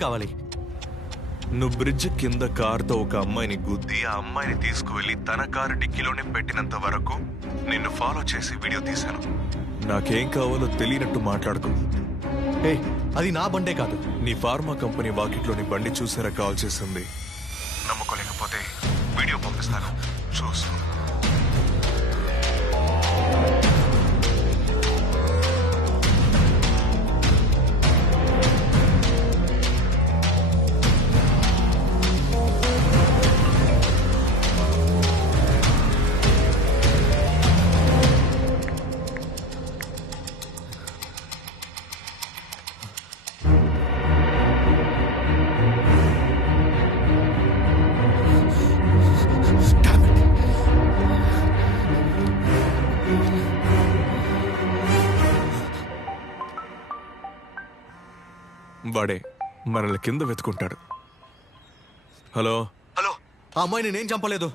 కావాలి? నువ్వు బ్రిడ్జ్ కింద కారుతో ఒక అమ్మాయిని గుద్ది ఆ అమ్మాయిని తీసుకువెళ్లి తన కారు డిక్కీలోనే పెట్టినంత వరకు నిన్ను ఫాలో చేసి వీడియో తీశాను. నాకేం కావాలో తెలియనట్టు మాట్లాడుకో. ఏ అది నా బండే కాదు. నీ ఫార్మా కంపెనీ వాకిట్లోని బండి చూసారా కాల్ చేసింది? నమ్మకోలేకపోతే వీడియో పంపిస్తాను, చూసు. వాడే మనల్ని కింద వెతుకుంటాడు. హలో హలో, ఆ అమ్మాయిని నేను చంపలేదు.